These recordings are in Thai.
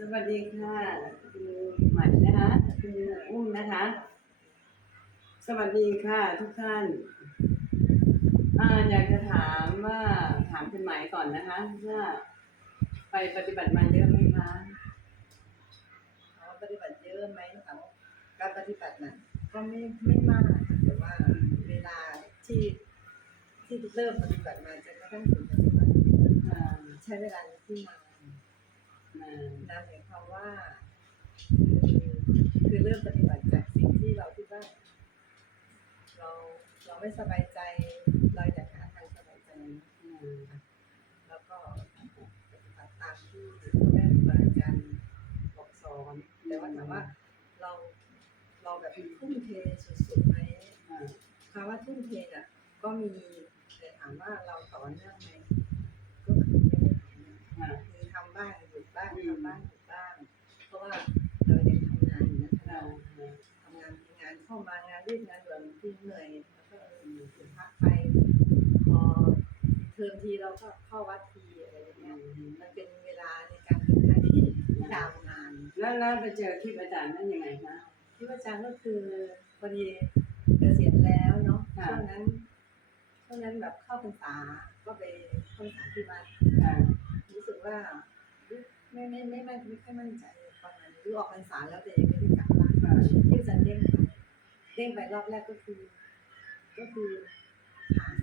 สวัสดีค่ะคุณใหม่นะคะคุณอุ้มนะคะ สวัสดีค่ะทุกท่านอ่าอยากจะถามว่าถามคุณหมายก่อนนะคะว่าไปปฏิบัติมาเยอะไหมคะถามว่าปฏิบัติเยอะไหมถามว่าการปฏิบัติน่ะก็ไม่ไม่มากค่ะแต่ว่าเวลาที่ที่เริ่มปฏิบัติมาจนกระทั่งถึงปฏิบัติอ่าใช้เวลาที่นานมา นานหมายความว่าคือคือเริ่มปฏิบัติจากสิ่งที่เราคิดว่าเราเราไม่สบายใจเราอยากหาทางสบายใจแล้วก็ปฏิบัติตามที่พ่อแม่ครูบาอาจารย์บอกสอนแต่ว่าถามว่าเราเราแบบทุ่มเทสุดๆไหมคำว่าทุ่มเทอะก็มีแต่ถามว่าเราต่อเนื่องไหมก็คือไม่ได้ต่อเนื่อง อ่า คือทำบ้างหยุด บ้างอืมทำบ้างหยุดบ้างเพราะว่าเรายังทำงานอยู่นะอ่าคะทำงานมีงานเข้ามางานรีบงานด่วนที่เหนื่อยแล้วก็เออหยุดพักไปพอเทอมทีเราก็เข้าวัดทีอะไรอย่างเงี้ยมันเป็นเวลาในการทำงานที่ยาวนานแล้วแล้วไปเจอคลิปอาจารย์นั่นยังไงคะที่อาจารย์ก็คือพอดีเกษียณแล้วเนาะค่ะช่วงนั้นช่วงนั้นแบบเข้าพรรษาก็ไปเข้าพรรษาที่วัดอ่ารู้สึกว่า ไม่ไม่ไม่ไม่ไม่ค่อยมั่นใจประมาณนี้รู้ออกพรรษาแล้วแต่ยังไม่ได้กลับบ้านอ่าที่อาจารย์เด้งไปเด้งไปรอบแรกก็คือ ก็คือผ่าน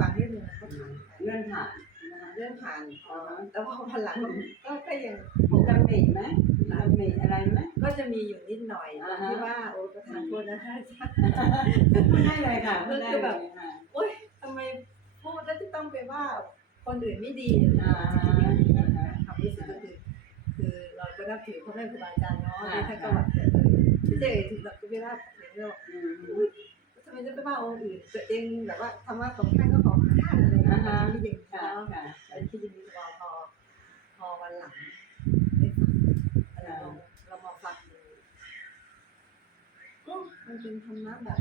ฟังนิดนึงแล้วก็ผ่านไปเลื่อนผ่านนะคะเรื่องผ่านพออ่าฮะแล้วพอพนหลังก็ก็ยังผมจำมีไหมจำมีอะไรไหมก็จะมีอยู่นิดหน่อยอ่าฮะที่ว่าโอ้ประธานโทษนะคะอาจารย์พูดได้เลยค่ะพูดได้เลยค่ะโอ๊ยทำไมพูดแล้วจะต้องไปว่าคนอื่นไม่ดีอ่า ความรู้สึกก็คือคือเราก็นับถือพ่อแม่ครูบาอาจารย์เนาะอ่าที่ท่านก็วัดแต่เออที่เจถึงแบบเวลาอย่างนี้เราอืมอุ๊ยทำไมจะไปว่าองค์อื่นตัวเองแบบว่าธรรมะของท่านก็ของท่านอะไรอย่างเงี้ยอ่าฮะคิดอย่างนี้ค่ะเนาะค่ะเราคิดอย่างนี้พอพอพอวันหลังได้ฟังเราเรามาฟังดูอืมมันเป็นธรรมะแบบ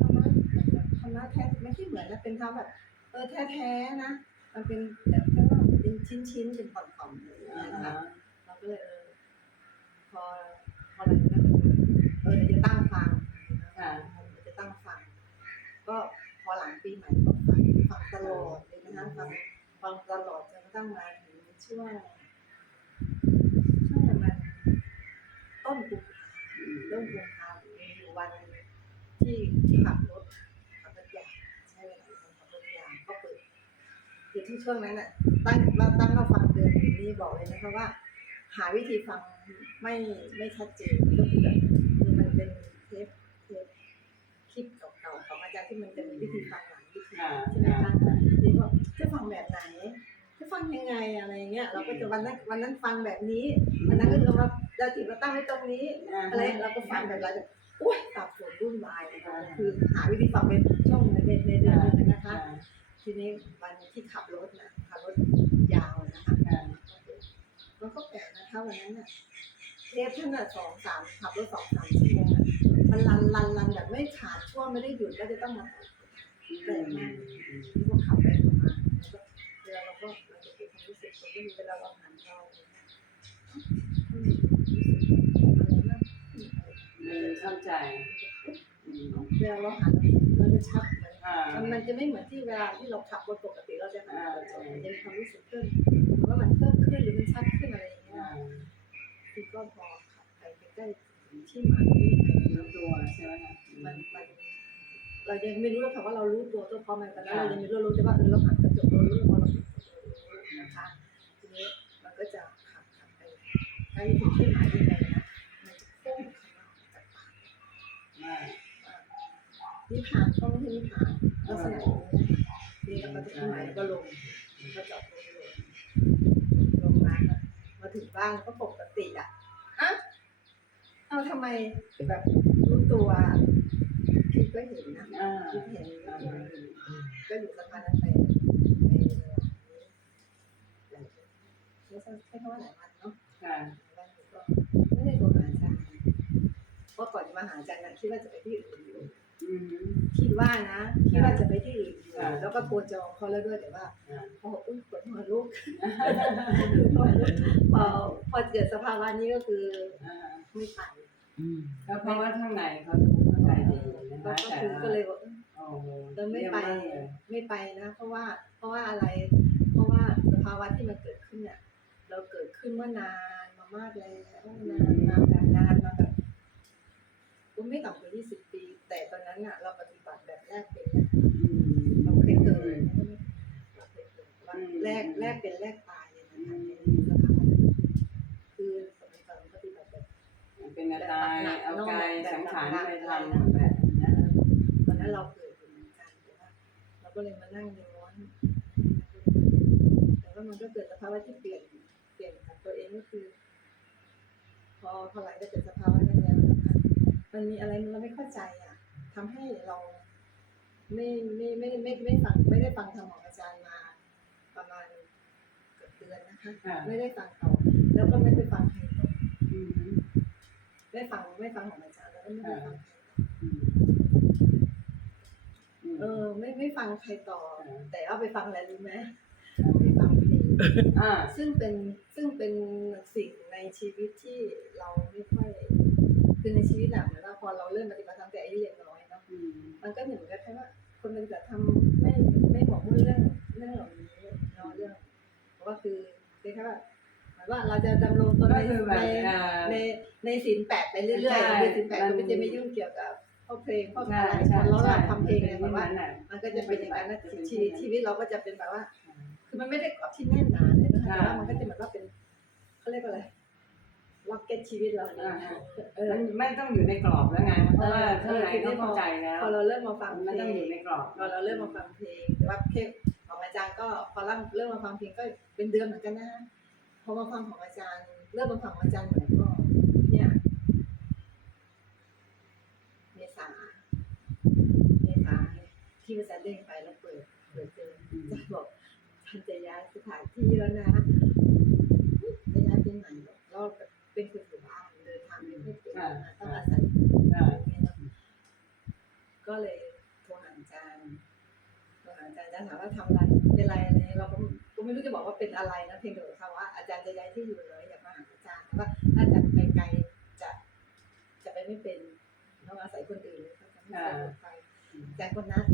ธรรมะแบบธรรมะแท้ไม่ใช่เหมือนนะเป็นธรรมแบบเออแท้ๆนะ มันเป็นแบบแค่ว่า เป็นชิ้นๆเป็นต่อมๆเลยอ่านะคะฮะเราก็เลยเออพอพอเราจะนั่งเออเดี๋ยวจะตั้งฟังค่ะเดี๋ยวจะตั้งฟัง ก็พอหลังปีใหม่ก็ฟังฟังตลอดเลยนะคะฟังฟังตลอดจนกระทั่งมาถึงช่วงช่วงประมาณต้นกุมภาต้นกุมภามีอยู่วันที่ขับรถขับรถยางใช่เวลาขับรถยางก็เปิด คือที่ช่วงนั้นน่ะตั้งเราตั้งเราฟังเดือนนี้บอกเลยนะคะว่า หาวิธีฟังไม่ไม่ชัดเจนก็คือแบบคือมันเป็นเทปเทปคลิปเก่าๆของอาจารย์ที่มันจะมีวิธีฟังหลังวิธีใช่ไหมคะที่ว่าจะฟังแบบไหนจะฟังยังไงอะไรเงี้ยเราก็จะวันนั้นวันนั้นฟังแบบนี้วันนั้นก็จะมาเราถึงมาตั้งไว้ตรงนี้อะไรเราก็ฟังแบบไรแบบอุ้ยสับสนรุ่นวายเลยค่ะคือหาวิธีฟังเป็นช่องในในในเดือนนึงนะคะ ทีนี้วันที่ขับรถนะขับรถยาวนะคะค่ะมันก็แปลกนะคะวันนั้นน่ะเทปท่านน่ะสองสามขับรถสองสามชั่วโมงอะมันรันรันรันแบบไม่ขาดช่วงไม่ได้หยุดแล้วจะต้องมาแปลกมากที่พวกขับไปขับมาแล้วก็เวลาเราก็เราจะเก็บความรู้สึกเราก็มีเวลาเราหันเราอืมรู้สึกอะไรนะเออเข้าใจอืมเวลาเราหันเราจะชักเห มือนอ่ามันมันจะไม่เหมือนที่เวลาที่เราขับรถปกติเราจะหันเราจะมันจะมีความรู้สึกเพิ่มหรือว่ามันเพิ่มขึ้นหรือมันชัดขึ้นอะไรอย่างเงี้ยอ่าคือก็พอขับไปใกล้ๆที่หมายที่ไหนรู้ตัวใช่ไหมคะมันมันเรายังไม่รู้หรอกค่ะว่าเรารู้ตัวตัวพร้อมมันแต่เรายังไม่รู้รู้แต่ว่าเออเราหันกระจกเรารู้ว่าเราหันกระจกเรารู้นะคะทีนี้มันก็จะขับขับไปใกล้ถึงที่หมายที่ไหนนะมันจะพุ่งคำว่าจากปาก ว่า นิพพานก็ไม่ใช่นิพพานลักษณะนี้นี่เราก็จะที่หมาแล้วก็ลงก็จอดลงลงมามาถึงบ้านก็ปกติอะอะเอาทำไมแบบรู้ตัวคิดก็เห็นนะคิดเห็นก็อยู่สะพานนั้นไปไปไม่ใช่ใช้คำว่าหลายวันเนาะค่ะหลายวันก็ไม่ได้โทรหาอาจารย์เพราะก่อนจะมาหาอาจารย์คิดว่าจะไปที่อื่นอยู่ คิดว่านะคิดว่าจะไปที่อื่นอยู่ค่ะแล้วก็โทรจองเขาแล้วด้วยแต่ว่าอ่าพออุ้ยปวดหัวลูกพอพอเกิดสภาวะนี้ก็คืออ่าไม่ไปก็เพราะว่าข้างในเขาจะเข้าใจดีนะก็คะแต่คือก็เลยบอกโอ้โหเราไม่เยี่ยไปมากเลยไม่ไปนะ เพราะว่าเพราะว่าอะไร เพราะว่าสภาวะที่มันเกิดขึ้นเนี่ยเราเกิดขึ้นเมื่อนานมามากแล้วนานมาแบบนานมาแบบก็ไม่ต่ำกว่า20ปี แต่ตอนนั้นน่ะเราปฏิบัติแบบแรกเป็นแรกอืมเราเคยเกิดเราเคยเกิดว่าอืมแรกแรกเป็นแรกตายเลยนะคะในสภาวะนั้นคือสมัยก่อนปฏิบัติแบบเป็นอาตายเอากายสังขารไปทำแบบนั้นวันนั้นเราเกิดอยู่เหมือนกันแต่ว่าเราก็เลยมานั่งย้อนแต่ว่ามันก็เกิดสภาวะที่เปลี่ยนเปลี่ยนกับตัวเองก็คือ พอพอหลังจากเกิดสภาวะนั้นแล้วนะคะมันมีอะไรเราไม่เข้าใจอะ ทำให้เราไม่ไม่ไม่ไม่ไม่ฟังไม่ได้ฟังธรรมของอาจารย์มาประมาณเกือบเดือนนะคะค่ะไม่ได้ฟังต่อ แล้วก็ไม่ได้ฟังใครต่ออืมไม่ฟังไม่ฟังของอาจารย์แล้วก็ไม่ได้ฟังใครต่ออืมอืมเออ ไม่ไม่ฟังใครต่ออ่าแต่เอาไปฟังอะไรรู้ไหมไปฟังเพลงอ่าซึ่งเป็นซึ่งเป็นสิ่งในชีวิตที่เราไม่ค่อยคือในชีวิตอะเหมือนว่าพอเราเริ่มปฏิบัติธรรมแต่อายุยังน้อยเนาะอื มันก็เหมือนกับแค่ว่า คนปฏิบัติธรรมไม่ไม่บอกว่าเรื่องเรื่องเหล่านี้เนาะเรื่องเพราะว่าคือคือแค่ว่าหมายว่าเราจะดำรงตนในในในในศีลแปดไปเรื่อยใช่ๆในศีลแปดก็ไม่จะไม่ยุ่งเกี่ยวกับพวกเพลงพวกใช่อะไรใช่พอเราทำเพลงเนี่ยแบบว่ามันก็จะเป็นอย่างนั้นชีวิตชีวิตเราก็จะเป็นแบบว่า คือมันไม่ได้กรอบที่แน่นหนาเลยนะคะแต่ว่ามันก็จะเหมือนว่าเป็นเขาเรียกว่าอะไร ล็อกเก็ตชีวิตเราเนี่ยอ่าเออมันไม่ต้องอยู่ในกรอบแล้วไงเพราะว่าเอข้างอในทีนี้ต้องเข้าใจแล้วพอเราเริ่มมาฟังมันเพลไม่ต้องงอยู่ในกรอบพอเราเริ่มมาฟังเพลงแต่ว่าเพลงของอาจารย์ก็พอเริ่มเริ่มมาฟังเพลงก็เป็นเดือนเหมือนกันนะพอมาฟังของอาจารย์ เริ่มมาฟังของอาจารย์เหมือนก็เนี่ยเมษาเมษาที่อาจารย์เด้งไปแล้วเปิดเปิดเจออาจารย์บอกอาจารย์จะย้ายสถานที่แล้วนะจะย้ายไปไหนหรอก เป็นอะไรนะเพียงแต่ว่าว่าอาจารย์จะย้ายที่อยู่เลยอยากมาหาอาจารย์แต่ว่าถ้าอาจารย์ไปไกลจะจะไปไม่เป็นต้องอาศัยคนอื่นเลยเขาจะไม่สะดวกไปอาจารย์คนนัด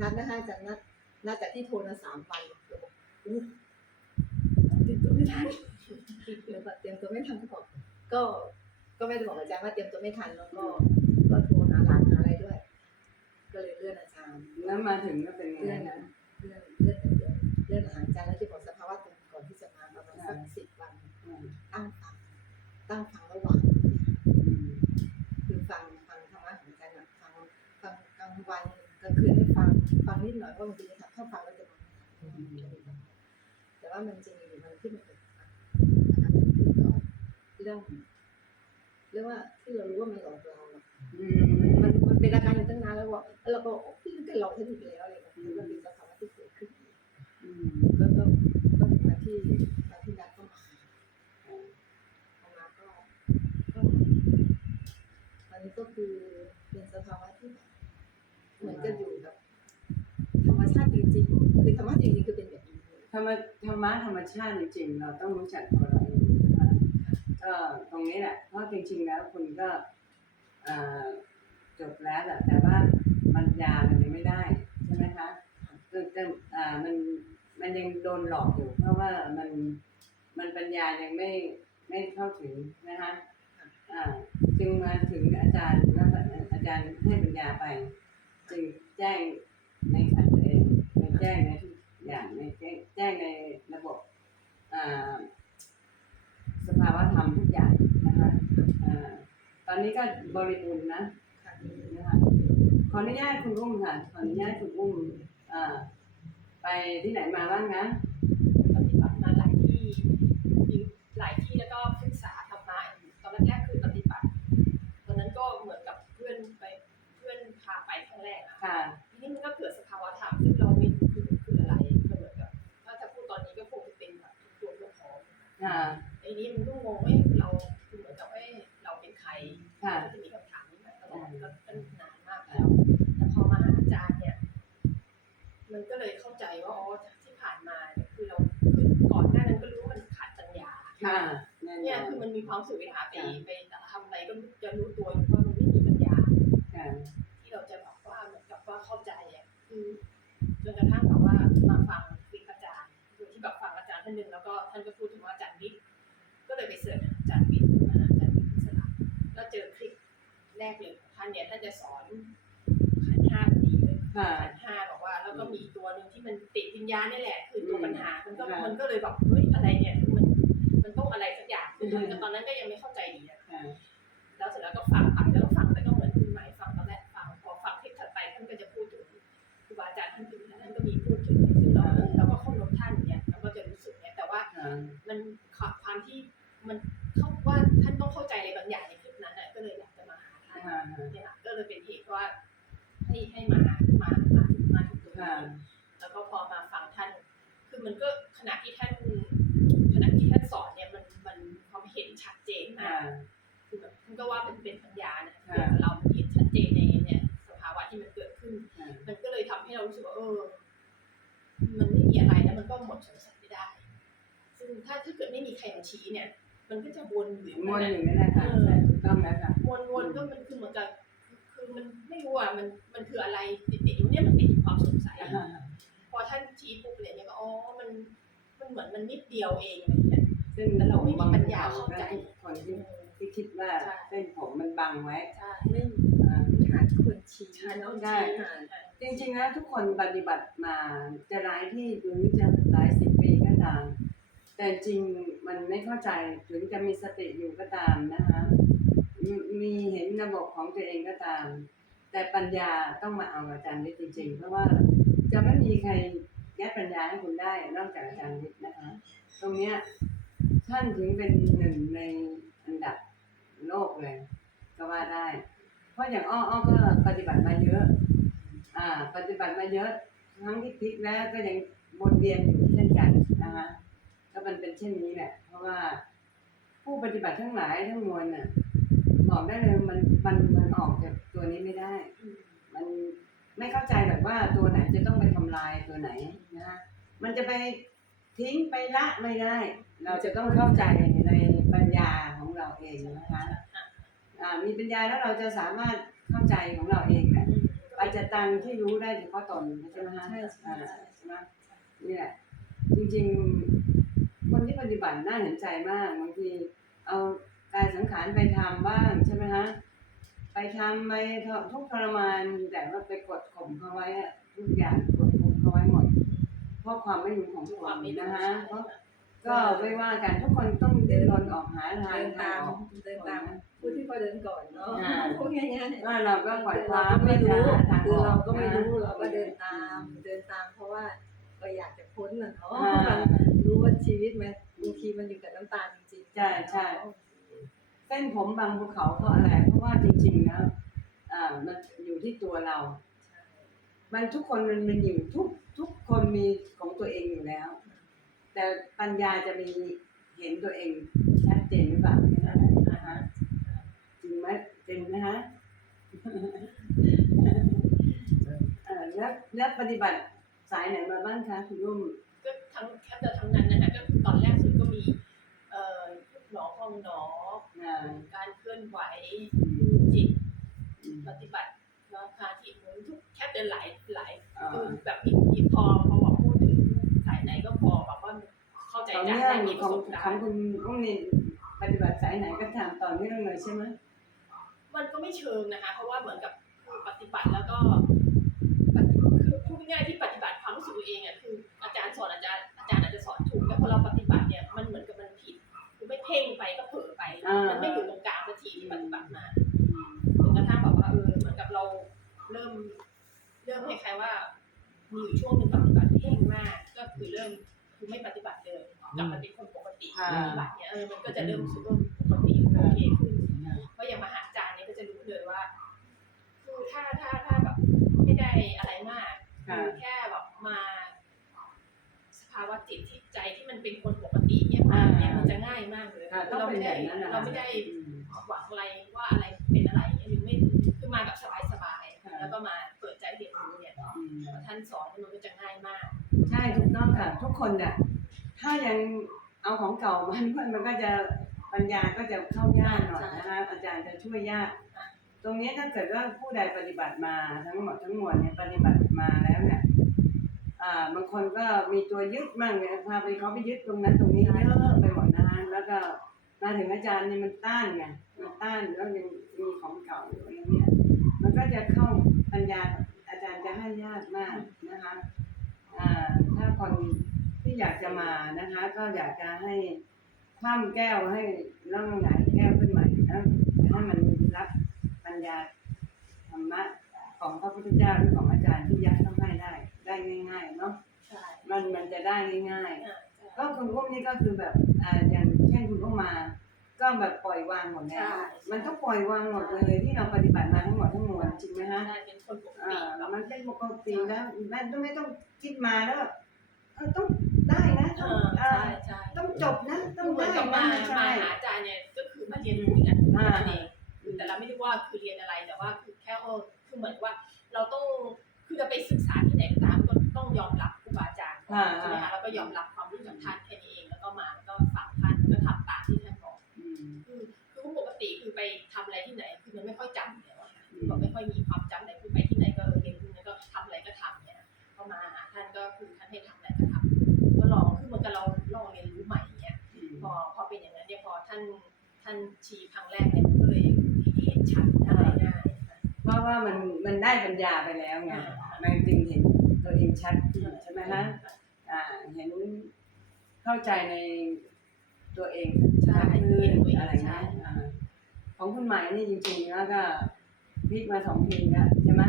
นัดนะคะอาจารย์นัดนัดจากที่โทรมาสามวันเราบอกอู้เตรียมตัวไม่ทันเดี๋ยวแบบเตรียมตัวไม่ทันก็บอกก็ก็ไม่ได้บอกอาจารย์ว่าเตรียมตัวไม่ทันแล้วก็ จะอยู่กับธรรมชาติจริงๆคือธรรมชาติจริงๆคือเป็นแบบนี้ธรรมธรรมะธรรมชาติจริงๆเราต้องรู้จักตัวเราเองก็ตรงนี้แหละเพราะจริง ๆ แล้วคุณก็จบแล้วแหละแต่ว่าปัญญามันยังไม่ได้ใช่ไหมคะคือจะอ่ามันมันยังโดนหลอกอยู่ เพราะว่ามันมันปัญญายังไม่ไม่เข้าถึงนะคะอ่าจึงมาถึงอาจารย์แล้วอาจารย์ให้ปัญญาไป จึงแจ้งในขันเองในแจ้งในทุกอย่างในแจ้งแจ้งในระบบอ่าสภาวะธรรมทุกอย่างนะคะอ่าตอนนี้ก็บริบูรณ์นะนะคะขออนุญาตคุณอุ้มค่ะขออนุญาตคุณอุ้มอ่าไปที่ไหนมาบ้างนะปฏิบัติมาหลายที่หลายที่แล้วก็ ไอ้นี้มันก็งงว่าเราคือเหมือนกับว่าเราเป็นใครก็จะมีคำถามนี้มาตลอดแล้วเป็นนานมากแล้วแต่พอมาหาอาจารย์เนี่ย มันก็เลยเข้าใจว่าอ๋อที่ผ่านมาคือเราก่อนหน้านั้นก็รู้ว่ามันขาดจัญญาเนี่ยคือมันมีความสุขไปหาไปไปทำอะไรก็จะรู้ตัวว่ามันไม่มีปัญญาที่เราจะบอกว่าเหมือนกับว่าเข้าใจอะคือจนกระทั่งแบบว่ามาฟังคลิปอาจารย์โดยที่แบบฟังอาจารย์ท่านหนึ่งแล้วก็ท่านก็พูดถึง เลยไปเสิร์ชหาอาจารย์วิทย์มาอาจารย์วิทย์พิสระแล้วเจอคลิปแรกเลยของท่านเนี่ยท่านจะสอนขันธ์ห้าพอดีเลยค่ะขันธ์ห้าบอกว่าแล้วก็มีอีกตัวหนึ่งที่มันติดวิญญาณนี่แหละ คือตัวอืมปัญหามันก็ค่ะมันก็เลยแบบเฮ้ยอะไรเนี่ยคือมันมันต้องอะไรสักอย่างคืออืมตอนนั้นก็ยังไม่เข้าใจดีอะค่ะแล้วเสร็จแล้วก็ฟังไปแล้วก็ฟังแต่ก็เหมือนคุณหมายฟังตอนแรกฟังพอฟังคลิปถัดไปท่านก็จะพูดถึงครูบาอาจารย์ท่านอื่นท่านก็มีพูดถึงซึ่งเราเออเราก็เคารพท่านเนี่ยเราก็จะรู้สึกเนี่ยแต่ว่าค่ะมันความที่ มันเข้าว่าท่านต้องเข้าใจอะไรบางอย่างในคลิปนั้นน่ะก็เลยอยากจะมาหาท่านค่ะเนี่ยก็เลยเป็นเหตุว่าให้ให้มามามาถึงมาถึงตรงค่ะนี้แล้วก็พอมาฟังท่าน คือมันก็ขณะที่ท่านขณะที่ท่านสอนเนี่ยมันมันความเห็นชัดเจนมาค่ะกคือแบบมันก็ว่าเป็นเป็นปัญญานะค่ะเกิดกับเราเห็นชัดเจนในเนี่ยสภาวะที่มันเกิดขึ้นค่ะมันก็เลยทำให้เรารู้สึกว่าเออ มันไม่มีอะไรแล้วมันก็หมดสงสัยไม่ได้ ซึ่งถ้าถ้าเกิดไม่มีใครมาชี้เนี่ย มันก็จะวนอยู่อย่างม้วนนั้นอน่ะยู่นั่นแหละค่ะใช่ถูกต้องแล้วค่ะวนวนก็มันคือเหมือนกับคือมันไม่รู้อะมันมันคืออะไรติดติดอยู่เนี่ยมันติดอยู่ความสงสัยพอท่านชี้ปุ๊บเลยเนี่ยก็อ๋อมันมันเหมือนมันนิดเดียวเองอะไรเงี้ยซึ่งแต่เราไม่มีปัญญาเข้าใจคนที่ที่คิดว่าใช่เส้นผมมันบังไว้ใช่ไม่อ่าหาคนชี้เนาะได้ชี้หาจริงๆแล้วทุกคนปฏิบัติมาจะหลายที่หรือจะหลายสิบปีก็ตาม แต่จริงมันไม่เข้าใจถึงจะมีสติอยู่ก็ตามนะคะมีมีเห็นระบบของตัวเองก็ตาม แต่ปัญญาต้องมาเอาอาจารย์วิทย์จริง ๆ เพราะว่าจะไม่มีใครยัดปัญญาให้คุณได้นอกจากอาจารย์วิทย์นะคะ ตรงเนี้ยท่านถึงเป็นหนึ่งในอันดับโลกเลยก็ว่าได้ เพราะอย่างอ้ออ้อก็ปฏิบัติมาเยอะ อ่า ปฏิบัติมาเยอะ ทั้งที่พลิกแล้วก็ยังวนเวียนอยู่เช่นกันนะคะ ก็มันเป็นเช่นนี้แหละ เพราะว่า ผู้ปฏิบัติทั้งหลายทั้งมวลน่ะบอกได้เลยมันมันมันออกจากตัวนี้ไม่ได้ มันไม่เข้าใจแบบว่าตัวไหนจะต้องไปทำลายตัวไหนนะฮะมันจะไปทิ้งไปละไม่ได้ เราจะต้องเข้าใจในปัญญาของเราเองนะคะอ่ามีปัญญาแล้วเราจะสามารถเข้าใจของเราเองแหละปัจจตังที่รู้ได้เฉพาะตนใช่ไหมฮะใช่ใช่ใช่ไหมนี่แหละจริงๆคน ที่ปฏิบัติน่าเห็นใจมากบางทีเอากายสังขารไปทำบ้างใช่ไหมฮะไปทำไปทุกข์ทรมานแต่ว่าไปกดข่มเขาไว้อะทุกอย่างกดข่มเขาไว้หมด เพราะความไม่รู้ของคือคความนไม่รู้นะใช่ฮะเพราะก็ไม่ว่ากันทุกคนต้องเดินรนออกหาทางเดินทาตางมออกเดินตามผู้ที่เขาเดินก่อนเนาะอ่าพูดง่ายๆว่าเราก็ปล่อยคือควาเรามก็ไม่รู้หาทางคือออกเราก็ไม่รู้นะเราก็เดินตามเดินตามเพราะว่า ก็อยากจะพ้นน่ะเนาะอ่ามันรู้ว่าชีวิตมันบางทีมันอยู่กับน้ำตาจริงๆใช่ใช่เส้นผมบางภูเขาเพราะอะไรเพราะว่าจริงๆแล้วอ่ามันอยู่ที่ตัวเรา มันทุกคนมันมันอยู่ทุกทุกคนมีของตัวเองอยู่แล้ว แต่ปัญญาจะมีเห็นตัวเองชัดเจนหรือเปล่าแค่นั้นแหละนะคะจริงไหมจริงนะฮะเอ่อแล้วแล้วปฏิบัติ สายไหนมาบ้างคะคุณรุ่มก็ทั้งแทบจะทั้งนั้นนะคะก็คือตอนแรกสุดก็มีเอ่อหนอพองหนออ่าการเคลื่อนไหวดูจิตอืมปฏิบัติแล้วพาทีหมุนทุกแทบจะหลายหลายอ่าคือแบบมีมีพอพอบอกพูดถึงสายไหนก็พอแบบว่าเข้าใจต่อได้เนื่อได้งมีปขระองสบกาของรณ์คุณรุ่งนินปฏิบัติสายไหนก็ตามต่อเนื่องเลยใช่ไหมมันก็ไม่เชิงนะคะ เพราะว่าเหมือนกับ ท่านสอนมันก็จะง่ายมาก ใช่ถูกต้องค่ะ ทุกคนเนี่ยถ้ายังเอาของเก่ามันมันก็จะไปปัญญาก็จะเข้ายากหน่อยนะคะอาจารย์จะช่วยยากตรงนี้ถ้าเกิดว่าผู้ใดปฏิบัติมาทั้งหมดทั้งมวลเนี่ยปฏิบัติมาแล้วเนี่ยอ่าบางคนก็มีตัวยึดมั่งเนี่ยพาไปเขาไปยึดตรงนั้นตรงนี้เยอะไปหมดนะคะแล้วก็มาถึงอาจารย์เนี่ยมันต้านไงมันต้านแล้วยังมีของเก่าอยู่อะไรเงี้ยมันก็จะเข้าปัญญาอาจารย์จะ ให้ยากมากนะคะอ่าถ้าคนที่อยากจะมานะคะ ก็อยากจะให้คว่ำแก้วให้ล่องไหนแก้วขึ้นมาแล้วให้มันรับปัญญาธรรมะของพระพุทธเจ้าหรือของอาจารย์ที่ยัดเข้าให้ได้ ได้ง่าย ๆ เนาะใช่มันมันจะได้ง่ายอ่าๆก็คุณอุ้มนี่ก็คือแบบอ่าอย่างเช่นคุณอุ้มมา ก็แบบปล่อยวางหมดแล้วมันต้องปล่อยวางหมดเลยที่เราปฏิบัติมาทั้งหมดทั้งมวลจริงไหมฮะใช่เป็นคนปกอ่าติแบบมันเป็นปกติแล้วไม่ต้องไม่ต้องคิดมาแล้วแบบเออต้องได้นะเอต้องอเอใช่อใช่ต้องจบนะต้ต้อองงเหมืได้อนกับมานะมาใช่หาอาจารย์เนี่ยก็คือมาเรียนรู้กันนั่นเองคือแต่เราไม่ได้ว่าคือเรียนอะไรแต่ว่าคือแค่เออคือเหมือนว่า เราต้องคือจะไปศึกษาที่ไหนก็ตามก็ต้องยอมรับครูบาอาจารย์ก่อนใช่ไหมคะแล้วก็ยอมรับความรู้จากท่านแค่นี้เองแล้วก็มาแล้วก็ฟังท่านแล้วก็ทำตามที่ท่านบอก อืม คือคือปกติคือ ไปทำอะไรที่ไหน คือมันไม่ค่อยจำอยู่แล้วอะค่ะคือแบบไม่ค่อยมีความจำอะไรคือไปที่ไหนก็เออเรียนรู้แล้วก็ทำอะไรก็ทำเนี่ยพอมาหาท่านก็คือท่านให้ทำอะไรก็ทำก็ลองคือเหมือนกับเราลองเรียนรู้ใหม่เนี่ยอืมพอพอเป็นอย่างนั้นเนี่ยพอท่านท่านชี้ครั้งแรกเนี่ยมันก็เลยเห็นชัดอะไรง่ายค่ะเพราะว่ามันมันได้ปัญญาไปแล้วไงอ่ามันจึงเห็นตัวเองชัดขึ้นใช่ไหมฮะอ่าเห็นเข้าใจในตัวเองชัดขึ้นอะไรเงี้ยอ่า ของคุณหมายนี่จริงๆแล้วก็พลิกมาสองทีแล้วใช่ไหม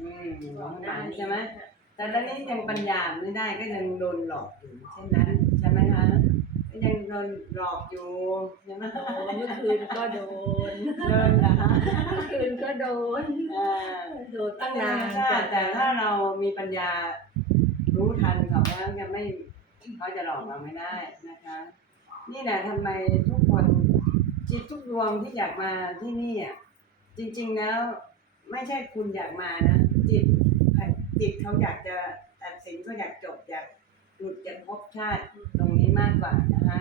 อืมของคุณหมายใช่ไหมแต่ตอนนี้ยังปัญญาไม่ได้ก็ยังโดนหลอกอยู่เช่นนั้นใช่ไหมคะก็ยังโดนหลอกอยู่ใช่ไหมโดนเมื่อคืนก็โดนโดนเหรอคะเมื่อคืนก็โดนอ่าโดนตั้งนานใช่แต่ถ้าเรามีปัญญารู้ทันเขาแล้วจะไม่เขาจะหลอกเราไม่ได้นะคะ นี่แหละทำไมทุกคน จิตทุกดวงที่อยากมาที่นี่อะจริง ๆแล้วไม่ใช่คุณอยากมานะจิตจิตเขาอยากจะตัดสินก็อยากจบอยากหลุดจากภพชาติตรงนี้มากกว่านะคะ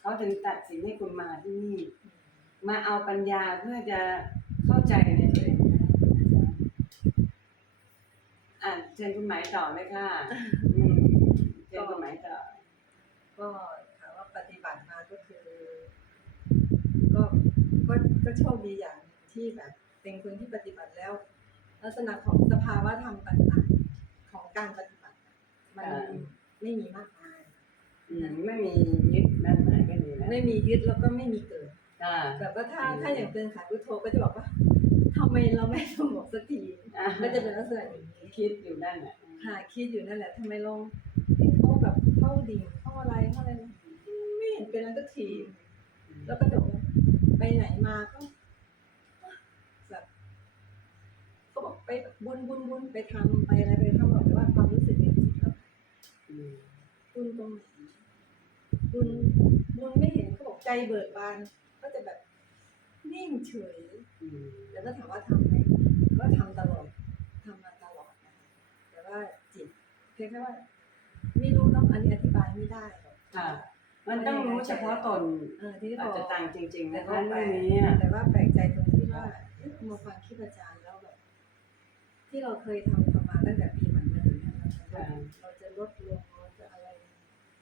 เขาถึงตัดสินให้คุณมาที่นี่ มาเอาปัญญาเพื่อจะเข้าใจในตัวเองนะอะเชิญคุณหมายต่อเลยค่ะเชิญคุณหมายต่อก็ถามว่าปฏิบัติมาก็คือ ก็ ก็ก็โชคดีอย่างหนึ่งที่แบบเป็นคนที่ปฏิบัติแล้ว ลักษณะของสภาวะธรรมต่างๆของการปฏิบัติอะมันอ่าไม่มีมากมายอืมไม่มียึดมั่นหมายก็ดีแล้วไม่มียึดแล้วก็ไม่มีเกิดอ่าแบบว่าถ้าถ้าอย่างเป็นสายพุทโธก็จะบอกว่าทำไมเราไม่สงบสักทีอ่าก็จะเป็นลักษณะอย่างนี้คิดอยู่นั่นแหละหาคิดอยู่นั่นแหละทำไมลงให้เขาแบบเข้าดิ่งเข้าอะไรเข้าอะไรไม่เห็นเป็นอะไรสักทีแล้วก็จบ ไปไหนมาก็แบบก็บอกไปบุญบุญบุญไปทำไปอะไรไปทำบอกว่าความรู้สึกในจิตเราอืมบุญตรงไหนบุญบุญไม่เห็นเขาบอกใจเบิกบาน ก็จะแบบนิ่งเฉยแล้วก็ถามว่าทำไหมก็ทำตลอดทำมาตลอดนะคะแต่ว่าจิตเพียงแค่ว่า ไม่รู้เนาะอันนี้อธิบายไม่ได้ค่ะ มันต้องรู้เฉพาะตนเออที่อาจบอกจะต่างจริง ๆ แต่นะว่าคะแปลเรื่องกนี้อะแต่ว่าแปลกใจตรงที่ว่าเอ๊ะมาฟังคลิปอาจารย์แล้วแบบที่เราเคยทำทำมาตั้งแต่ปีใหม่มาถึงเนี่ยเราเราจะลดลงเราจะอะไร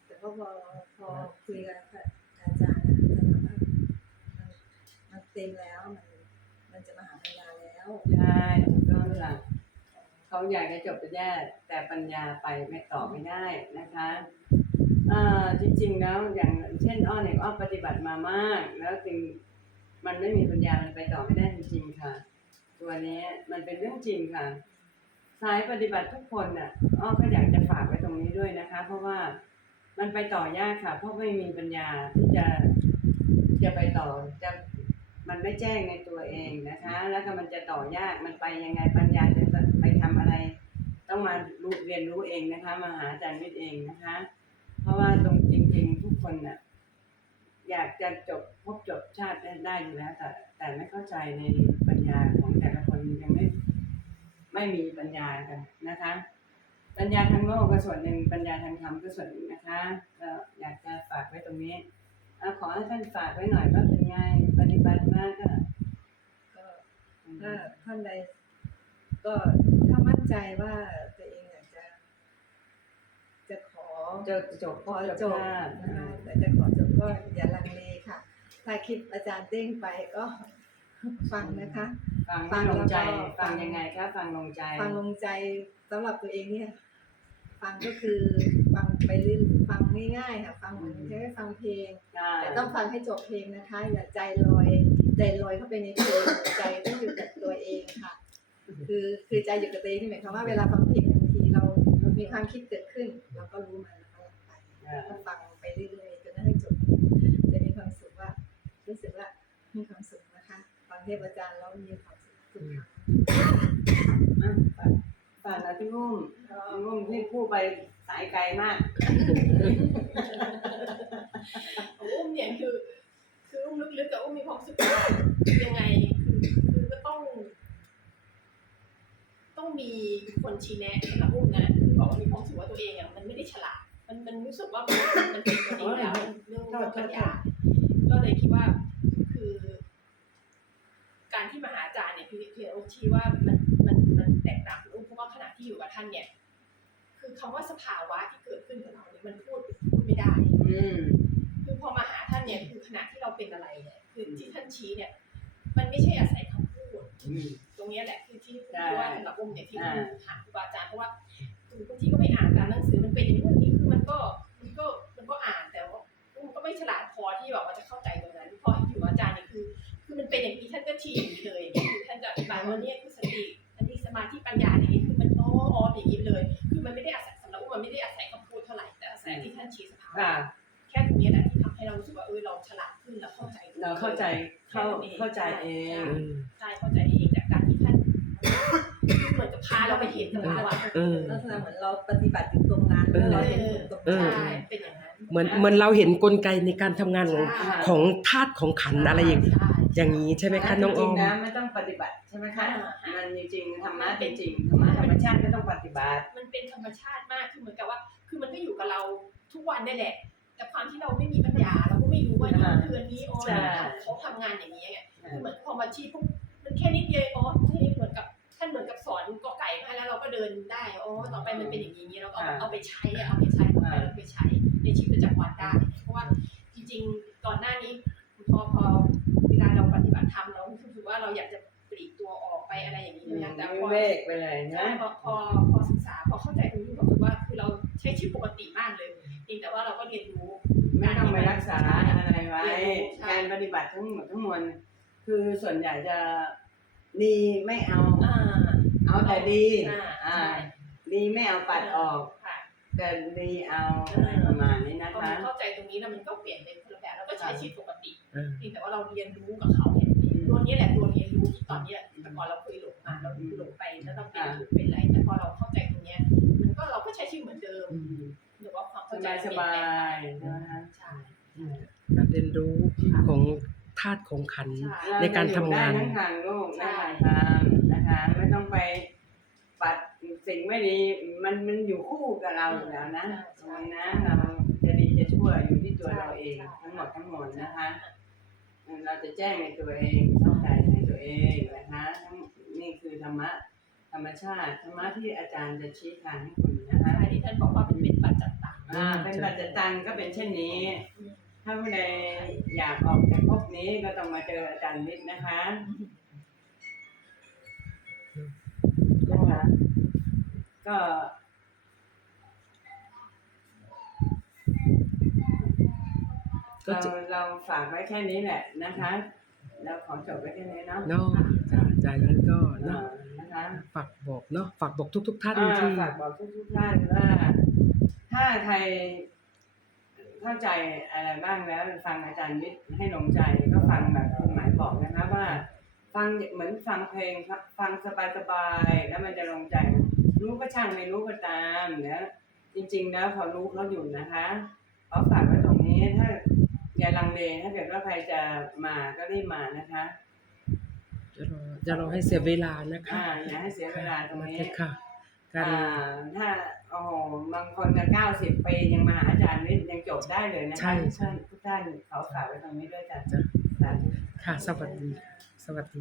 แต่พอพอพอคุยกับอาจารย์อะอาจารย์บอกว่ามันมันเต็มแล้วมันมันจะมาหาปัญญาแล้วใช่ถูกต้องค่ะเขาอยากจะจบไปแย่แต่ปัญญาไปไม่ต่อไม่ได้นะคะ อ่าจริง ๆ แล้วอย่างเช่นอ้อเนี่ยอ้อปฏิบัติมามาก แล้วจริงมันไม่มีปัญญามันไปต่อไม่ได้จริง ๆ ค่ะ ตัวนี้มันเป็นเรื่องจริงค่ะ สายปฏิบัติทุกคนน่ะอ้อก็อยากจะฝากไว้ตรงนี้ด้วยนะคะ เพราะว่ามันไปต่อยากค่ะ เพราะไม่มีปัญญาที่จะจะไปต่อจะมันไม่แจ้งในตัวเองนะคะ แล้วก็มันจะต่อยากมันไปยังไงปัญญาจะไปทำอะไร ต้องมารู้เรียนรู้เองนะคะ มาหาอาจารย์วิทย์เองนะคะ เพราะว่าตรงจริง ๆ ทุกคนน่ะอยากจะจบพบจบชาติได้อยู่แล้ว แต่ แต่ไม่เข้าใจในปัญญาของแต่ละคนยังไม่ไม่มีปัญญากันนะคะ ปัญญาทางโลกก็ส่วนหนึ่งปัญญาทางธรรมก็ส่วนหนึ่งนะคะก็อยากจะฝากไว้ตรงนี้อขอให้ท่านฝากไว้หน่อยว่าเป็นไงปฏิบัติมาก็ก็ถ้าท่านใดก็ถ้ามั่นใจว่าตัวเองอยากจะ จะขอ จะจบขอจจบบภาพนะคะแต่จะขอจบก็อย่าลังเลค่ะ ถ้าคลิปอาจารย์เด้งไปก็ฟังนะคะ ฟังฟัไม่งลงใจแล้วก็ฟังยังไงคะฟังลงใจ ฟังลงใจสำหรับตัวเองเนี่ย ฟังก็คือฟังไปเรื่อยฟังง่ายๆค่ะฟังเหมือนแค่ฟังเพลงใช่แต่ต้องฟังให้จบเพลงนะคะ อย่าใจลอยใจลอยเข้าไปในเพลงใจต้องอยู่กับตัวเองค่ะ คือคือใจอยู่กับตัวเองนี่หมายความว่าเวลาฟังเพลงบางทีเรา มีความคิดเกิดขึ้น เราก็รู้มันแล้ว ก็รับไปอ่าต้องฟังไปเรื่อยๆจนกระทั่งจบจะมีความสุขว่า รู้สึกว่ามีความสุขนะคะฟังเทพอาจารย์แล้วมีความสุขทุกครั้งอะฝากฝากนะพี่นุ่มพี่นุ่มที่พูดไปสายไกลมากของอุ้มเนี่ยคือคืออุ้มลึกๆกับอุ้มมีความรู้สึกว่ายังไงคือคือก็ต้อง ต้องมีคนชี้แนะสำหรับอุ้มนะคือบอกว่ามีความรู้สึกว่าตัวเองอะมันไม่ได้ฉลาด มันรู้สึกว่ามันมันเป็นตัวเองแล้วเรื่องของปัญญาก็เลยคิดว่าคือ การที่มาหาอาจารย์เนี่ยคือคืออุ้มชี้ว่ามันมันมันแตกต่างกับอุ้มเพราะว่าขณะที่อยู่กับท่านเนี่ย คือคำว่าสภาวะที่เกิดขึ้นกับเราเนี่ยมันพูดพูดไม่ได้ อืคือพอมาหาท่านเนี่ยคือขณะที่เราเป็นอะไรเนี่ยคือที่ท่านชี้เนี่ย มันไม่ใช่อาศัยคำพูดตรงนี้แหละคือที่ใช่ที่ว่าสำหรับอุ้มเนี่ยที่อ่ามหาครูบาอาจารย์เพราะว่า คือบางทีก็ไม่อ่านตามหนังสือมันเป็นอย่างนี้อย่างนี้คือมันก็มันก็มันก็อ่านแต่ว่าอุ้มก็ไม่ฉลาดพอที่แบบว่าจะเข้าใจตรงนั้นพออยู่กับอาจารย์เนี่ยคือ คือมันเป็นอย่างนี้ท่านก็ชี้อย่างนี้เลยคือท่านจะอธิบายว่าเนี่ยคือสติอันนี้สมาธิปัญญาอย่างนี้คือมันอ๋ออ๋ออย่างนี้เลย คือมันไม่ได้อาศัยสำหรับอุ้มมันไม่ได้อาศัยคำพูดเท่าไหร่แต่อาศัยที่ท่านชี้สภาวะค่ะแค่ตรงนี้แหละที่ทำให้เรารู้สึกว่าเออเราฉลาดขึ้นแล้วเข้าใจเราเข้าใจเข้าเข้าใจเองอืมใช่เข้าใจเองจากการที่ท่าน เหมือนกับพาเราไปเห็นสภาวะเออ ลักษณะเหมือนเราปฏิบัติอยู่ตรงนั้นแล้วเราเห็นผลตรงเออ นั้นใช่เป็นอย่างนั้นเหมือนเหมือนเราเห็นกลไกในการทำงานของใช่ของธาตุของขันธ์อะไรอย่างใช่อย่างนี้ใช่ไหมคะน้องอจริองมๆนะไม่ต้องปฏิบัติใช่ไหมคะอ่ามันจริงๆธรรมะเป็นจริงธรรมะธรรมชาติไม่ต้องปฏิบัติ มันเป็นธรรมชาติมากคือเหมือนกับว่า คือมันก็อยู่กับเราทุกวันได้แหละ แต่ความที่เราไม่มีปัญญาเราก็ไม่รู้ว่านี่คืออันนี้อ๋อใช่ เขาทำงานอย่างนี้ไงคือเหมือนพอมาชี้ปุ๊บมันแค่นิดเดียวอ๋อแค่นี้เหมือนกับ ท่านเหมือนกับสอนกอไก่มาแล้วเราก็เดินได้อ๋อต่อไปมันเป็นอย่างนี้เราก็เอาอ่าเอาไปใช้อะเอาไปใช้ต่อไปอ่าเราไปใช้ในชีวิตประจำวันได้ เพราะว่าจริงๆก่อนหน้านี้พอพอเวลาเราปฏิบัติธรรมเรารู้สึกว่าเราอยากจะปลีกตัวออกไปอะไรอย่างนี้ใช่ไหมคะแต่พวิอเวกไปเลยใช่นะพอพอพอศึกษาพอเข้าใจตรงนี้ก็คือว่าคือเราใช้ชีวิตปกติมากเลยเพียงแต่ว่าเราก็เรียนรู้ไม่ต้องไปรักษาอะไรไว้ใช่การปฏิบัติทั้งหมดทั้งมวลคือส่วนใหญ่จะ ดีไม่เอา อ่าเอาแต่ดีอ่าอ่าใช่ดีไม่เอาปัดออก ค่ะแต่ดีเอาอะไรประมาณนี้นะพอคะ มันเข้าใจตรงนี้แล้วมันก็เปลี่ยนเป็นคนละแบบแล้วก็ใช้ชีวิตปกติเออ เพียงแต่ว่าเราเรียนรู้กับเขาเนี่ยตัวนี้แหละตัวเรียนรู้ที่ตอนเนี้ยแต่ก่อนเราเคยหลงมาเราหลงไปแล้วเราเป็นถูกเป็นอะไรแต่พอเราเข้าใจตรงเนี้ยมันก็เราก็ใช้ชีวิตเหมือนเดิมอืมหรือว่าความสเข้าใจบายสบายๆนะคะ ใช่ การเรียนรู้ของ ธาตุของขันธ์ใช่ในการทำงานได้ทั้งทางโลกใช่ได้ทางธรรมนะคะไม่ต้องไปปัดสิ่งไม่ดีมันมันอยู่คู่กับเราอยู่แล้วนะตรงนี้นะเราจะดีจะชั่วอยู่ที่ตัวเราเอง ทั้งหมดทั้งมวลนะคะเราจะแจ้งในตัวเองเข้าใจในตัวเองนะคะทั้งนี่คือธรรมะธรรมชาติธรรมะที่อาจารย์จะชี้ทางให้คุณนะคะใช่ที่ท่านบอกว่าเป็นเป็นปัจจัตตัง อ่าเป็นปัจจตังก็เป็นเช่นนี้อืม ถ้าผู้ใดอยากออกจากภพนี้ก็ต้องมาเจออาจารย์วิทย์นะคะนะคะก็ก็เราจะเราฝากไว้แค่นี้แหละนะคะเราขอจบไว้แค่นี้เนาะเนาะจ้ะจากนั้นก็เนาะอ่านะคะฝากบอกเนาะฝากบอกทุก ๆ ท่านอ่าที่ฝากบอกทุกทุกๆท่านว่า ถ้าใคร เข้าใจอะไรบ้างแล้วฟังอาจารย์วิทย์ให้ลงใจก็ฟังแบบคุณหมายบอกนะคะว่า ฟังเหมือนฟังเพลงครับฟังสบายๆแล้วมันจะลงใจ รู้ก็ช่างไม่รู้ก็ตามนะจริง ๆ แล้วเขารู้เขาอยู่นะคะเขาฝากไว้ตรงนี้ถ้าอย่าลังเลถ้าเกิดว่าใครจะมาก็รีบมานะคะจะรอจะรอให้เสียเวลานะคะอ่าอย่าให้เสียเวลาตรงนี้ค่ะ การอ่าถ้าโอ้โหบางคนก็เก้าสิบปียังมาหาอาจารย์นี่ยังจบได้เลยนะคะใช่ทุกใช่ท่านทุกท่านเขาฝากไว้ตรงนี้ด้วยจ้ะจ้ะ สาธุ ค่ะ สวัสดีสวัสดี